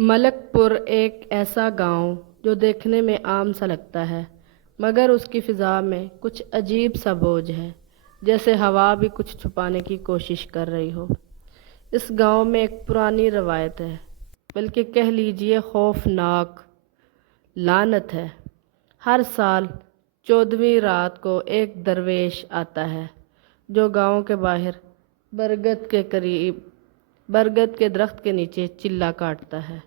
ملک پور ایک ایسا گاؤں جو دیکھنے میں عام سا لگتا ہے، مگر اس کی فضا میں کچھ عجیب سا بوجھ ہے، جیسے ہوا بھی کچھ چھپانے کی کوشش کر رہی ہو۔ اس گاؤں میں ایک پرانی روایت ہے، بلکہ کہہ لیجئے خوفناک لعنت ہے۔ ہر سال 14ویں رات کو ایک درویش آتا ہے جو گاؤں کے باہر برگد کے درخت کے نیچے چلہ کاٹتا ہے۔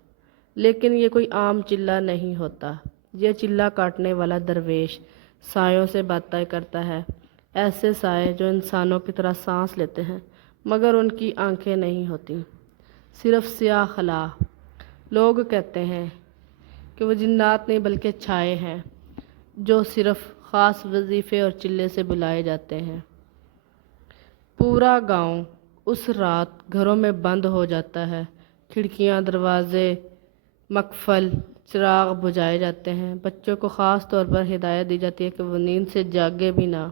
لیکن یہ کوئی عام چلہ نہیں ہوتا۔ یہ چلہ کاٹنے والا درویش سایوں سے باتیں کرتا ہے، ایسے سائے جو انسانوں کی طرح سانس لیتے ہیں، مگر ان کی آنکھیں نہیں ہوتی، صرف سیاہ خلا۔ لوگ کہتے ہیں کہ وہ جنات نہیں بلکہ چھائے ہیں، جو صرف خاص وظیفے اور چلے سے بلائے جاتے ہیں۔ پورا گاؤں اس رات گھروں میں بند ہو جاتا ہے، کھڑکیاں، دروازے، مقفل، چراغ بجھائے جاتے ہیں۔ بچوں کو خاص طور پر ہدایت دی جاتی ہے کہ وہ نیند سے جاگے بھی نہ۔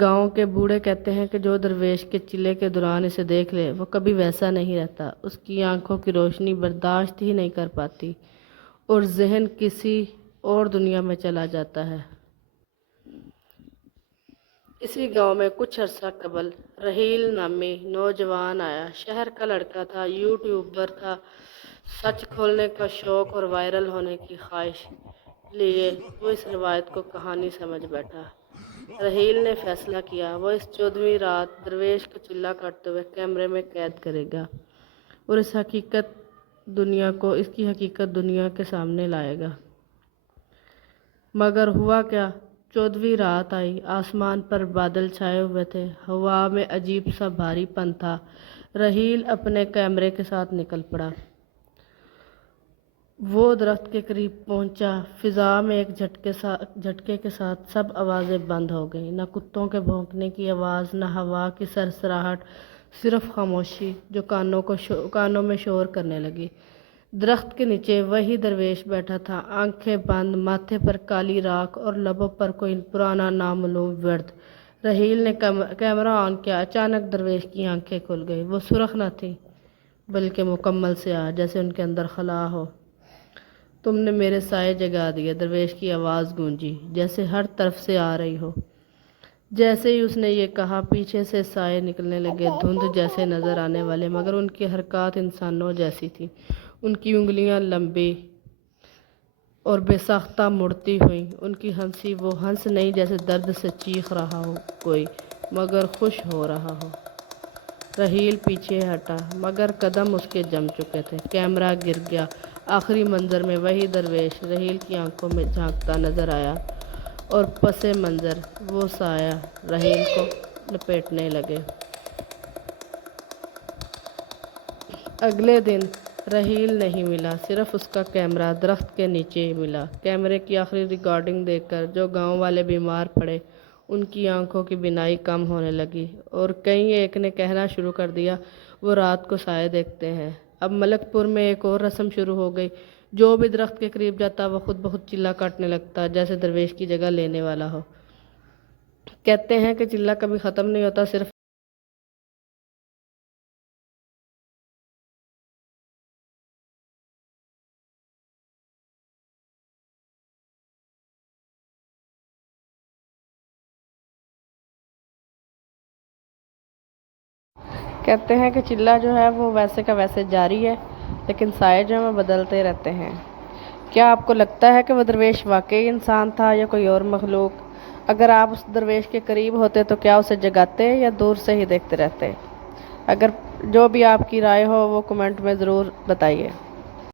گاؤں کے بوڑھے کہتے ہیں کہ جو درویش کے چلے کے دوران اسے دیکھ لے وہ کبھی ویسا نہیں رہتا، اس کی آنکھوں کی روشنی برداشت ہی نہیں کر پاتی اور ذہن کسی اور دنیا میں چلا جاتا ہے۔ اسی گاؤں میں کچھ عرصہ قبل رحیل نامی نوجوان آیا۔ شہر کا لڑکا تھا، یوٹیوبر تھا، سچ کھولنے کا شوق اور وائرل ہونے کی خواہش لیے وہ اس روایت کو کہانی سمجھ بیٹھا۔ رحیل نے فیصلہ کیا وہ اس 14ویں رات درویش کو چلہ کاٹتے ہوئے کیمرے میں قید کرے گا اور اس کی حقیقت دنیا کے سامنے لائے گا۔ مگر ہوا کیا؟ 14ویں رات آئی، آسمان پر بادل چھائے ہوئے تھے، ہوا میں عجیب سا بھاری پن تھا۔ رحیل اپنے کیمرے کے ساتھ نکل پڑا۔ وہ درخت کے قریب پہنچا۔ فضا میں ایک جھٹکے کے ساتھ سب آوازیں بند ہو گئیں، نہ کتوں کے بھونکنے کی آواز، نہ ہوا کی سرسراہٹ، صرف خاموشی جو کانوں میں شور کرنے لگی۔ درخت کے نیچے وہی درویش بیٹھا تھا، آنکھیں بند، ماتھے پر کالی راکھ اور لبوں پر کوئی پرانا نامعلوم ورد۔ رحیل نے کیمرہ آن کیا۔ اچانک درویش کی آنکھیں کھل گئی۔ وہ سرخ نہ تھیں بلکہ مکمل سیاہ، جیسے ان کے اندر خلا ہو۔ تم نے میرے سائے جگا دیے، درویش کی آواز گونجی، جیسے ہر طرف سے آ رہی ہو۔ جیسے ہی اس نے یہ کہا، پیچھے سے سائے نکلنے لگے، دھند جیسے نظر آنے والے، مگر ان کی حرکات انسانوں جیسی تھیں۔ ان کی انگلیاں لمبی اور بے ساختہ مڑتی ہوئیں۔ ان کی ہنسی وہ ہنس نہیں جیسے درد سے چیخ رہا ہو کوئی، مگر خوش ہو رہا ہو۔ رحیل پیچھے ہٹا، مگر قدم اس کے جم چکے تھے۔ کیمرہ گر گیا۔ آخری منظر میں وہی درویش رحیل کی آنکھوں میں جھانکتا نظر آیا اور پس منظر وہ سایہ رحیل کو لپیٹنے لگے۔ اگلے دن رحیل نہیں ملا، صرف اس کا کیمرہ درخت کے نیچے ملا۔ کیمرے کی آخری ریکارڈنگ دیکھ کر جو گاؤں والے بیمار پڑے، ان کی آنکھوں کی بینائی کم ہونے لگی اور کئی ایک نے کہنا شروع کر دیا وہ رات کو سائے دیکھتے ہیں۔ اب ملک پور میں ایک اور رسم شروع ہو گئی۔ جو بھی درخت کے قریب جاتا وہ خود بخود چلہ کاٹنے لگتا، جیسے درویش کی جگہ لینے والا ہو۔ کہتے ہیں کہ چلہ کبھی ختم نہیں ہوتا، صرف کہتے ہیں کہ چلہ جو ہے وہ ویسے کا ویسے جاری ہے، لیکن سائے جو ہیں وہ بدلتے رہتے ہیں۔ کیا آپ کو لگتا ہے کہ وہ درویش واقعی انسان تھا یا کوئی اور مخلوق؟ اگر آپ اس درویش کے قریب ہوتے تو کیا اسے جگاتے یا دور سے ہی دیکھتے رہتے؟ اگر جو بھی آپ کی رائے ہو وہ کمنٹ میں ضرور بتائیے۔